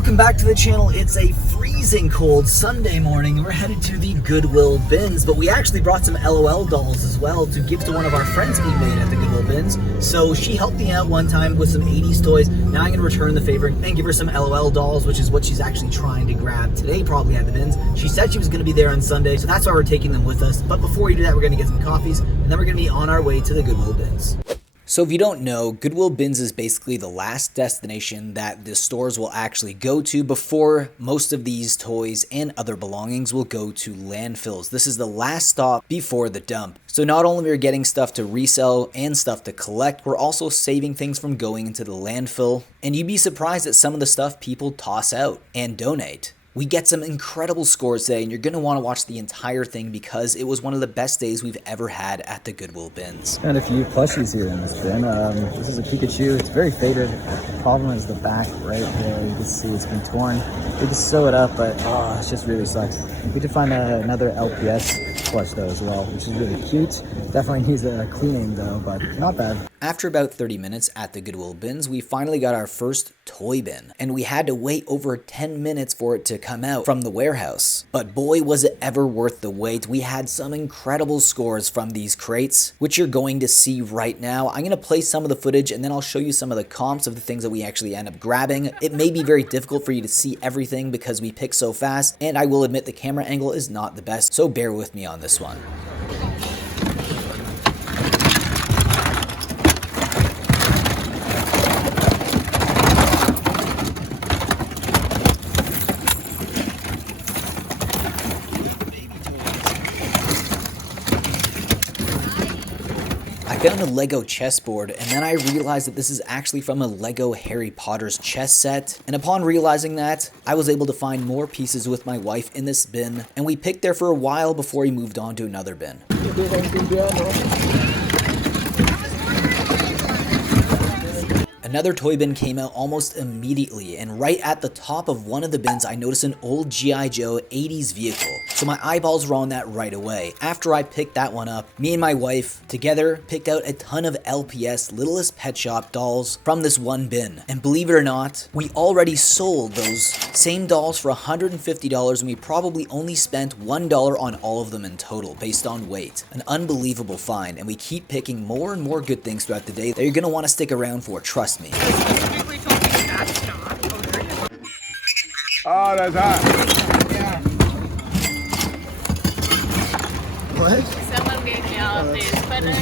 Welcome back to the channel. It's a freezing cold Sunday morning and we're headed to the Goodwill bins, but we actually brought some LOL dolls as well to give to one of our friends we made at the Goodwill bins. So she helped me out one time with some 80s toys. Now I'm going to return the favor and give her some LOL dolls, which is what she's actually trying to grab today probably at the bins. She said she was going to be there on Sunday, so that's why we're taking them with us. But before we do that, we're going to get some coffees and then we're going to be on our way to the Goodwill bins. So if you don't know, Goodwill bins is basically the last destination that the stores will actually go to before most of these toys and other belongings will go to landfills. This is the last stop before the dump. So not only are we getting stuff to resell and stuff to collect, we're also saving things from going into the landfill. And you'd be surprised at some of the stuff people toss out and donate. We get some incredible scores today, and you're going to want to watch the entire thing because it was one of the best days we've ever had at the Goodwill bins. And a few plushies here in this bin. This is a Pikachu. It's very faded. The problem is the back right there. You can see it's been torn. We just sew it up, but it just really sucks. We did find another LPS plush though as well, which is really cute. Definitely needs a cleaning though, but not bad. After about 30 minutes at the Goodwill bins, we finally got our first toy bin, and we had to wait over 10 minutes for it to come out from the warehouse. But boy, was it ever worth the wait. We had some incredible scores from these crates, which you're going to see right now. I'm going to play some of the footage, and then I'll show you some of the comps of the things that we actually end up grabbing. It may be very difficult for you to see everything because we pick so fast, and I will admit the camera angle is not the best, so bear with me on this one. I found a Lego chessboard, and then I realized that this is actually from a Lego Harry Potter's chess set. And upon realizing that, I was able to find more pieces with my wife in this bin, and we picked there for a while before we moved on to another bin. Another toy bin came out almost immediately, and right at the top of one of the bins I noticed an old G.I. Joe 80s vehicle. So my eyeballs were on that right away. After I picked that one up, me and my wife together picked out a ton of LPS Littlest Pet Shop dolls from this one bin. And believe it or not, we already sold those same dolls for $150, and we probably only spent $1 on all of them in total based on weight. An unbelievable find, and we keep picking more and more good things throughout the day that you're going to want to stick around for, trust me. Oh, that's hot. Yeah. What? Someone gave me all of these, but I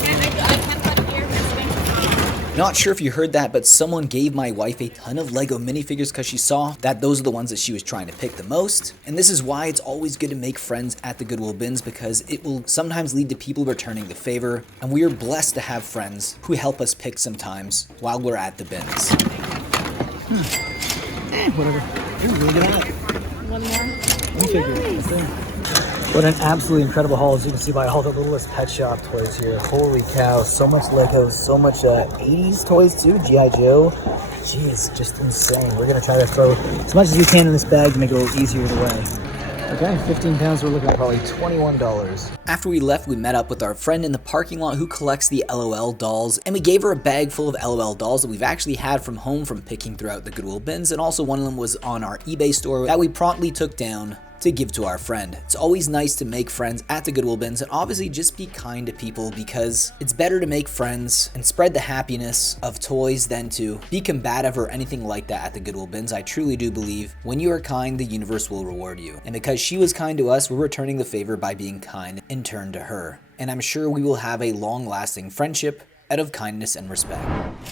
can't put here visiting. Not sure if you heard that, but someone gave my wife a ton of Lego minifigures because she saw that those are the ones that she was trying to pick the most. And this is why it's always good to make friends at the Goodwill bins, because it will sometimes lead to people returning the favor. And we are blessed to have friends who help us pick sometimes while we're at the bins. Whatever. Ooh, look at that. One more. Nice. What an absolutely incredible haul, as you can see by all the Littlest Pet Shop toys here. Holy cow, so much Legos, so much 80s toys too, G.I. Joe. Jeez, just insane. We're gonna try to throw as much as we can in this bag to make it a little easier to weigh. Okay, 15 pounds, we're looking at probably $21. After we left, we met up with our friend in the parking lot who collects the LOL dolls, and we gave her a bag full of LOL dolls that we've actually had from home from picking throughout the Goodwill bins, and also one of them was on our eBay store that we promptly took down to give to our friend. It's always nice to make friends at the Goodwill bins, and obviously just be kind to people, because it's better to make friends and spread the happiness of toys than to be combative or anything like that at the Goodwill bins. I truly do believe when you are kind, the universe will reward you. And because she was kind to us, we're returning the favor by being kind in turn to her. And I'm sure we will have a long-lasting friendship out of kindness and respect.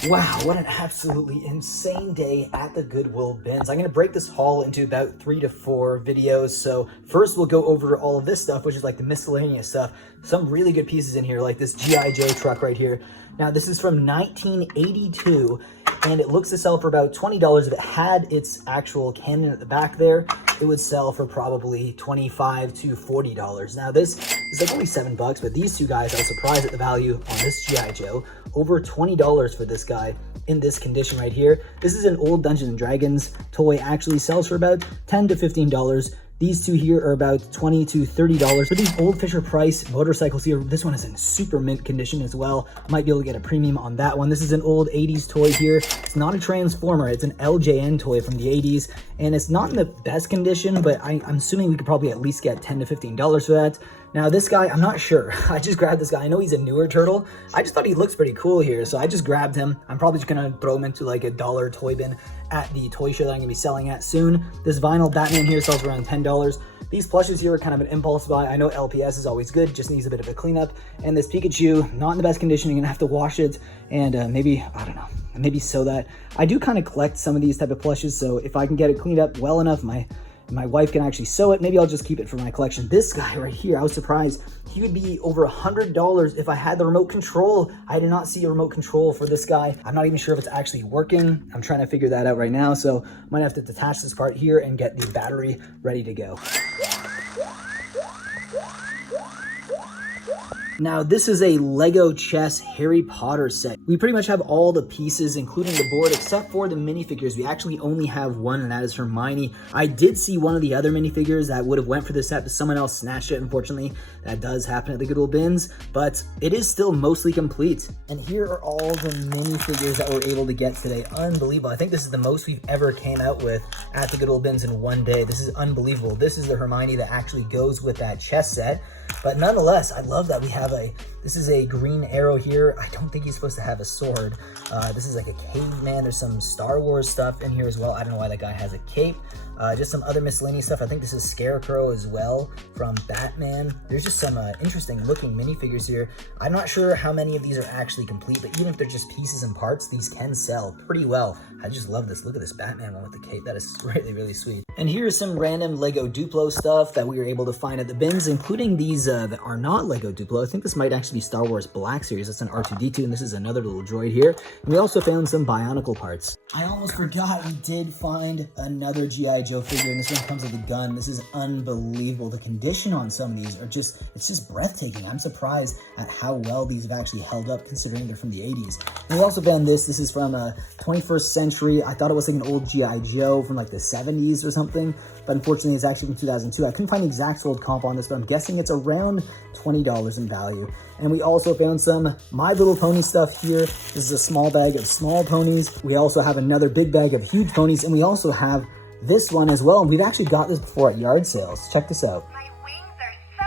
Wow, what an absolutely insane day at the Goodwill bins. I'm gonna break this haul into about 3 to 4 videos. So first we'll go over all of this stuff, which is like the miscellaneous stuff. Some really good pieces in here, like this G.I. Joe truck right here. Now this is from 1982, and it looks to sell for about $20. If it had its actual cannon at the back there, it would sell for probably $25 to $40. Now this is like only $7, but these two guys, I was surprised at the value on this G.I. Joe. Over $20 for this guy in this condition right here. This is an old Dungeons and Dragons toy, actually sells for about $10 to $15. These two here are about $20 to $30. For these old Fisher Price motorcycles here, this one is in super mint condition as well. I might be able to get a premium on that one. This is an old 80s toy here. It's not a Transformer, it's an LJN toy from the 80s, and it's not in the best condition, but I'm assuming we could probably at least get $10 to $15 for that. Now this guy, I'm not sure. I just grabbed this guy. I know he's a newer turtle. I just thought he looks pretty cool here, so I just grabbed him. I'm probably just gonna throw him into like a $1 toy bin at the toy show that I'm gonna be selling at soon. This vinyl Batman here sells around $10. These plushes here are kind of an impulse buy. I know LPS is always good, just needs a bit of a cleanup. And this Pikachu, not in the best condition. You're gonna have to wash it and maybe, I don't know, maybe sew that. I do kind of collect some of these type of plushes, so if I can get it cleaned up well enough, my wife can actually sew it. Maybe I'll just keep it for my collection. This guy right here, I was surprised. He would be over $100 if I had the remote control. I did not see a remote control for this guy. I'm not even sure if it's actually working. I'm trying to figure that out right now. So might have to detach this part here and get the battery ready to go. Now, this is a Lego chess Harry Potter set. We pretty much have all the pieces, including the board, except for the minifigures. We actually only have one, and that is Hermione. I did see one of the other minifigures that would have went for this set, but someone else snatched it, unfortunately. That does happen at the Goodwill bins, but it is still mostly complete. And here are all the minifigures that we're able to get today. Unbelievable. I think this is the most we've ever came out with at the Goodwill bins in one day. This is unbelievable. This is the Hermione that actually goes with that chess set. But nonetheless, I love that we have this is a green arrow here. I don't think he's supposed to have a sword. This is like a caveman. There's some Star Wars stuff in here as well. I don't know why that guy has a cape. Just some other miscellaneous stuff. I think this is Scarecrow as well from Batman. There's just some interesting looking minifigures here. I'm not sure how many of these are actually complete, but even if they're just pieces and parts, these can sell pretty well. I just love this. Look at this Batman one with the cape. That is really, really sweet. And here's some random Lego Duplo stuff that we were able to find at the bins, including these that are not Lego Duplo. I think this might actually be Star Wars Black Series. That's an R2-D2, and this is another little droid here. And we also found some Bionicle parts. I almost forgot, we did find another G.I. Joe figure, and this one comes with a gun. This is unbelievable. The condition on some of these are just, it's just breathtaking. I'm surprised at how well these have actually held up considering they're from the 80s. And we also found this. This is from 21st century. I thought it was like an old G.I. Joe from like the 70s or something, but unfortunately it's actually from 2002. I couldn't find the exact sold comp on this, but I'm guessing it's around $20 in value. And we also found some My Little Pony stuff here. This is a small bag of small ponies. We also have another big bag of huge ponies, and we also have this one as well. And we've actually got this before at yard sales. Check this out. My wings are so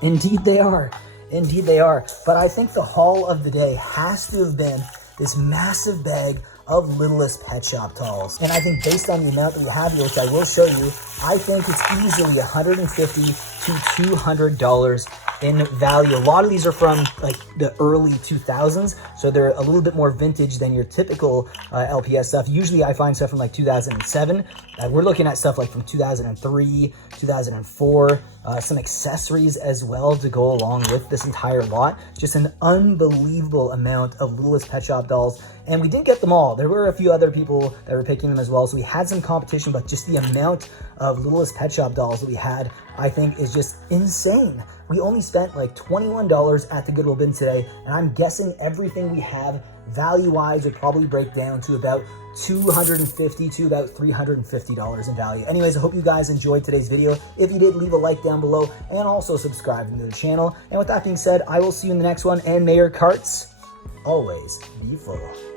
pretty. Indeed they are. Indeed they are. But I think the haul of the day has to have been this massive bag of Littlest Pet Shop dolls. And I think based on the amount that we have here, which I will show you, I think it's easily $150 to $200 in value. A lot of these are from like the early 2000s, so they're a little bit more vintage than your typical LPS stuff. Usually I find stuff from like 2007. We're looking at stuff like from 2003, 2004, some accessories as well to go along with this entire lot. Just an unbelievable amount of Littlest Pet Shop dolls. And we didn't get them all. There were a few other people that were picking them as well, so we had some competition, but just the amount of Littlest Pet Shop dolls that we had, I think, is just insane. We only spent like $21 at the Goodwill bin today, and I'm guessing everything we have value-wise would probably break down to about $250 to about $350 in value. Anyways, I hope you guys enjoyed today's video. If you did, leave a like down below and also subscribe to the channel. And with that being said, I will see you in the next one, and may your carts always be full.